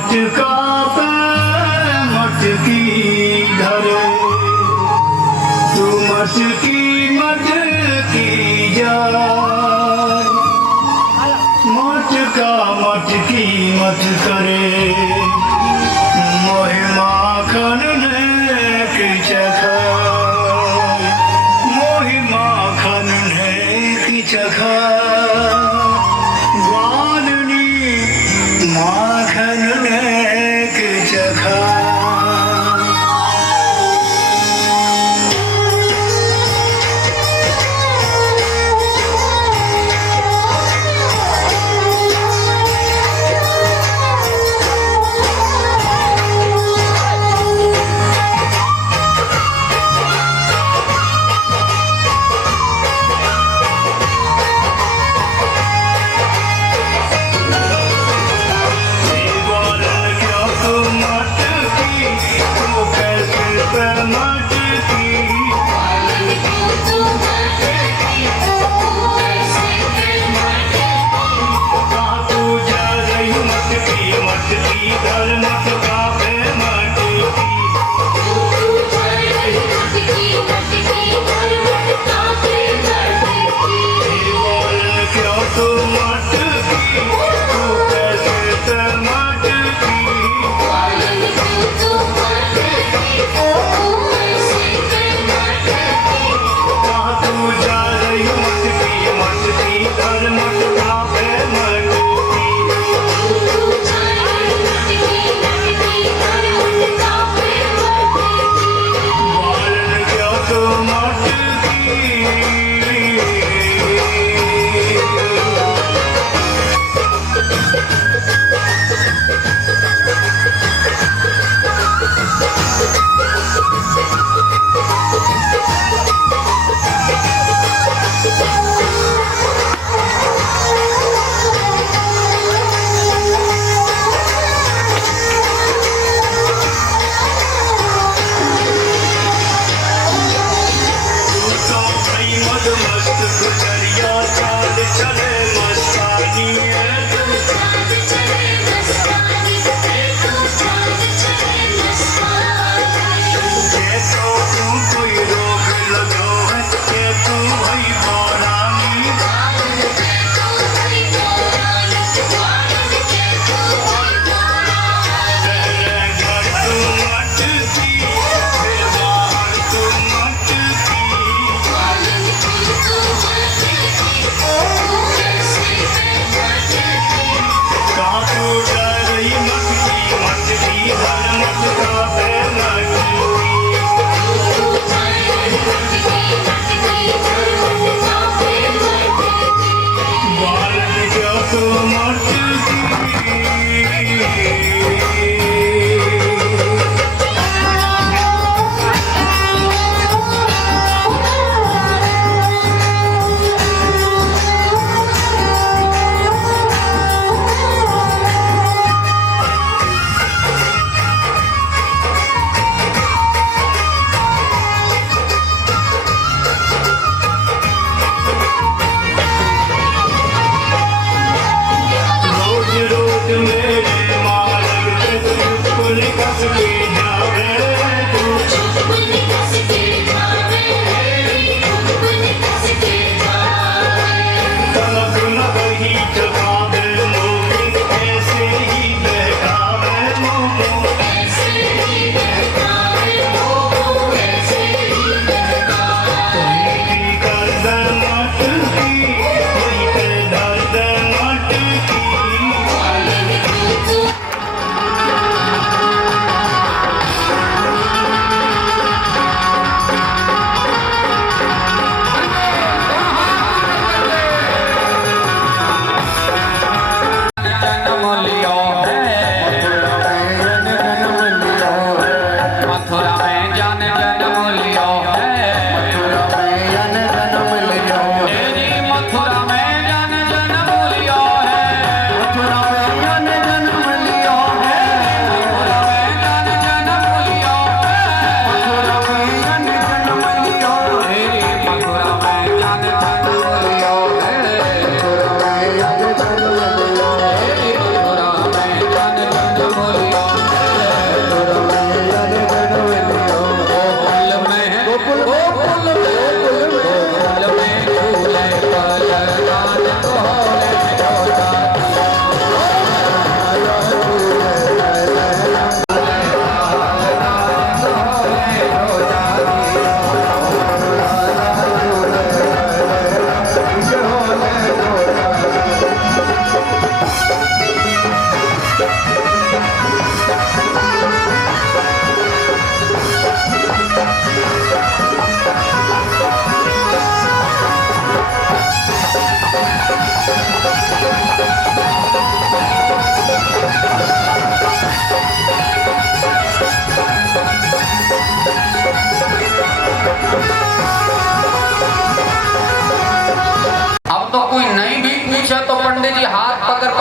मटका पे मटकी धरे तू मटकी मटकी जाए मटका मटकी मत करे मोहि माखन की चखाए मोहि माखन की चखाए ग्वालनी माखन की चखाए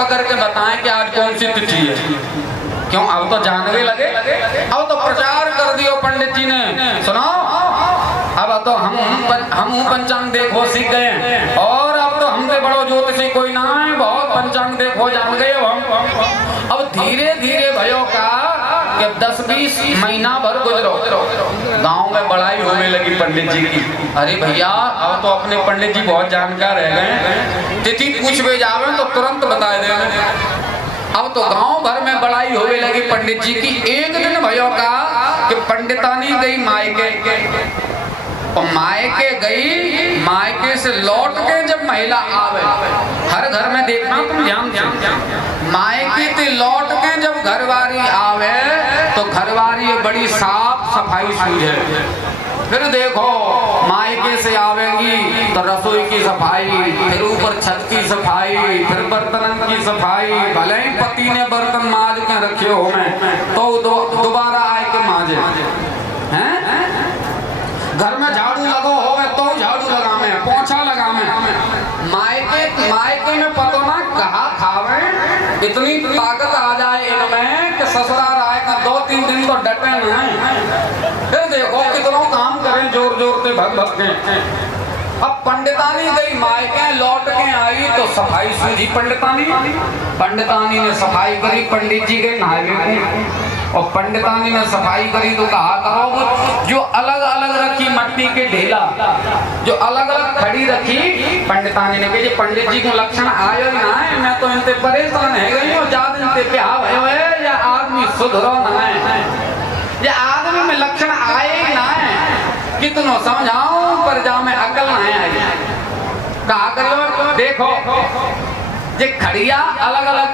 करके बताएं कि आज कौन सी तिथि है। क्यों, अब तो जानने लगे, अब तो प्रचार कर दियो पंडित जी ने, सुनो अब तो हम पंचांग देखो सीख गए, और अब तो हमसे बड़ो ज्योतिषी कोई ना है, बहुत पंचांग देखो जान गए हम। अब धीरे धीरे भयो का 10-20 महीना भर गुजरो, गांव में बड़ाई होने लगी पंडित जी की। अरे भैया अब तो अपने पंडित जी बहुत जानकार रह गए, तिथि पूछ भी जावे तो तुरंत बता देंगे। अब तो गांव भर में बड़ाई होने लगी पंडित जी की। एक दिन भयो का कि पंडितानी गई मायके, और मायके गई, मायके से लौट के जब महिला आवे, हर घर में देखना तुम ध्यान, मायके से लौट के जब घरवारी आवे तो घरवारी बड़ी साफ सफाई सूझे। फिर देखो मायके से आवेंगी तो रसोई की सफाई, फिर ऊपर छत की सफाई, फिर बर्तन की सफाई। भले ही पति ने बर्तन माज के रखे हो में तो दोबारा आए के माजे हैं। घर में झाड़ू लगो हो तो झाड़ू लगा में, पोछा लगा में। मायके में पतो ना कहा खावे, इतनी ताकत आ जाए इनमें कि ससुराल आए का 2-3 दिन तो डटे नहीं। फिर देखो कितना काम करें, जोर जोर से भग भग के। अब पंडितानी गई मायके, लौट के आई तो सफाई सूझी पंडितानी ने सफाई करी। पंडित जी के नहाए, और पंडितानी ने सफाई करी तो कहा करो जो अलग अलग रखी मट्टी के ढेला, जो अलग अलग खड़ी रखी, पंडितानी ने कही पंडित जी को लक्षण आयो ना है, मैं तो इनसे परेशान है गई हूँ, ज्यादा इनसे ब्याह भयो है या आदमी सुधरो ना है, या आदमी में लक्षण आए ना है, कितनो समझाऊं पर जा में अकल ना आई। कहा करो देखो ये खड़िया अलग अलग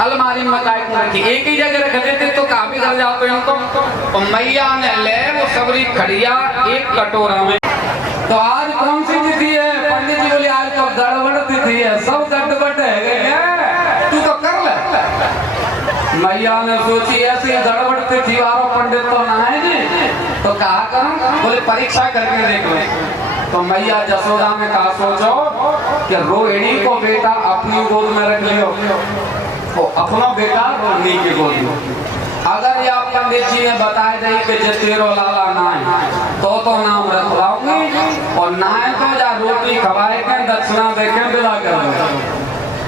अलमारी में रखी, एक ही जगह रख देते तो काफी घर जाते इनको। तो मैया ने ले वो सबरी खड़िया एक कटोरा में। तो आज कौन सी तिथि है? पंडित जी बोले आज तो गड़बड़ तिथि है, सब गड़बड़ है, तू तो कर ले। मैया ने सोची ऐसी गड़बड़ तिथि वालों पंडित तो ना है जी, तो कहा करूं, बोले परीक्षा करके देख लो। तो मैया जसोदा ने कहा सोचो कि रोहिणी को बेटा अपनी गोद में रख लियो, तो अपना बेटा रोहिणी की गोद में। अगर या पंडित जी ने बताया जाए कि जतेरो लाला ना है तो नाम रखवाऊंगी, और ना है तो जा रोटी खवाए के दक्षिणा देके विदा कर दो।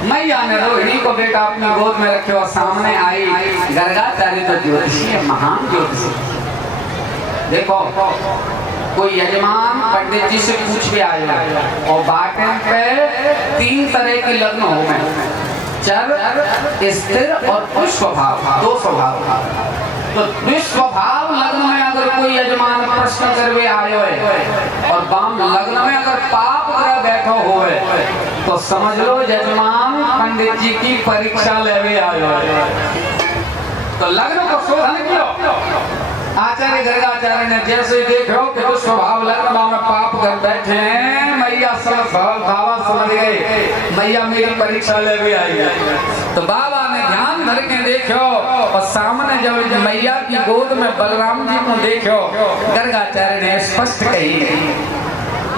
मैया ने रोहिणी को बेटा अपनी गोद में रखे और सामने आई। गर्गाचार्य तो ज्योतिषी है, महान ज्योतिषी। देखो कोई यजमान पंडित जी से पूछ के आया, और बाटे पे 3 तरह के लग्न हो गए, चर, स्थिर और दुष्स्वभाव, 2 स्वभाव। तो दुष्स्वभाव लग्न में अगर कोई यजमान प्रश्न करवे आयो है, और वाम लग्न में अगर पाप ग्रह बैठो होवे, तो समझ लो यजमान पंडित जी की परीक्षा लेवे आयो है। तो लग्न को शोधन किया। आचार्य गर्गाचार्य ने जैसे देखो कि तो स्वभाव लग्न में पाप कर बैठे हैं, मैया बाबा समझ गए मैया मेरी परीक्षा ले भी आई है। तो बाबा ने ध्यान धर के देखो, और सामने जब मैया की गोद में बलराम जी को देखो, गर्गाचार्य ने स्पष्ट कही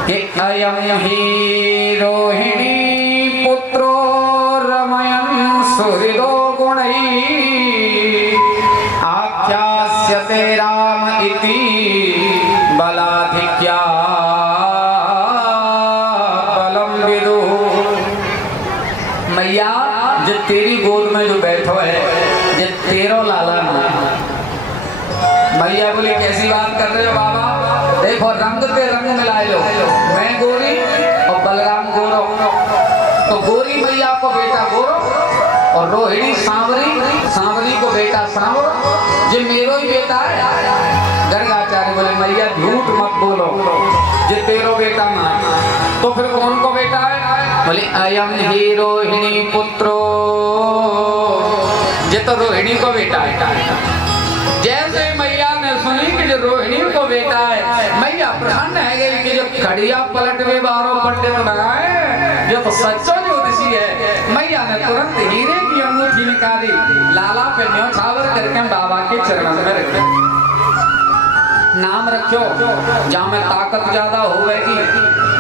कि अयं ही रोहिणी पुत्रो रमयन् सुहृदो गुणैः आख्यास्यते राम इति बलाधिक्या बलम विदुः। मैया जो तेरी गोद में जो बैठो है, जो तेरो लाला ना। मैया बोली कैसी बात कर रहे हो बाबा? देखो रंग पे रंग मिलाए लो, मैं गोरी और बलराम गोरो। तो गोरी मैया को बेटा गोरो, और रोहिणी सांवरी, सांवरी को बेटा सांवरो, जो मेरो ही बेटा है। गर्गाचार्य बोले मैया झूठ मत बोलो, जो तेरो बेटा ना, तो फिर कौन को बेटा है? बोले अयं ही रोहिणी पुत्रो, ये तो रोहिणी को बेटा है। जैसे मैया ने सुनी कि जो रोहिणी को बेटा है, मैया प्रसन्न है गई कि जो खड़िया पलटवे बारो पंडित बनाए, जो तो सच्चा ज्योतिषी है। मैया ने तुरंत हीरे की अंगूठी निकाली, लाला पे न्योछावर करके बाबा के चरणों में रख दिया। नाम रखो जहाँ में ताकत ज्यादा होगी,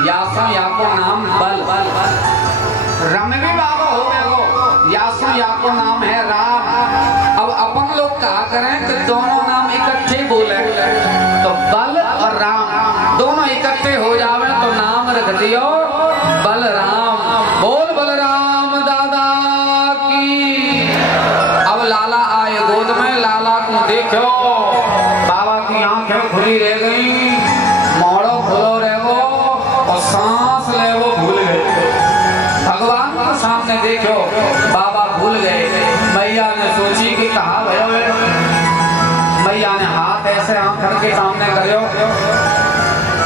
या को नाम बल। रम भी बाबा हो गए हो, यासु याको नाम है राम। अब अपन लोग कहा करें कि दोनों नाम इकट्ठे बोले, तो बल और राम दोनों इकट्ठे हो जावे तो नाम रख दियो बलराम। बोल बलराम दादा की। अब लाला आए गोद में, लाला को देखो बाबा की आंखें खुली रह गई, मोड़ो खुलो रह गो और सांस ले वो भूल गए। भगवान के सामने देखो बाबा भूल गए। मैया ने सोची कि कहा भयो, मैया ने हाथ ऐसे आंखन के सामने करियो,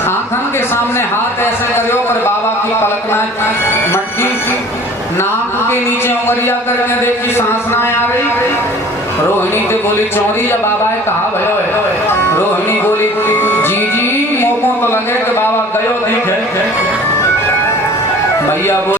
आंखन के सामने हाथ ऐसे करियो, पर बाबा की पलक में मटकी नाक के नीचे उंगलियां करके देखी, सांस ना आ रही। रोहिणी तो बोली चौरी, या बाबा है कहा भयो है। रोहिणी बोली जी जी मोको तो लगे कि बाबा गयो नहीं है। मैया बोली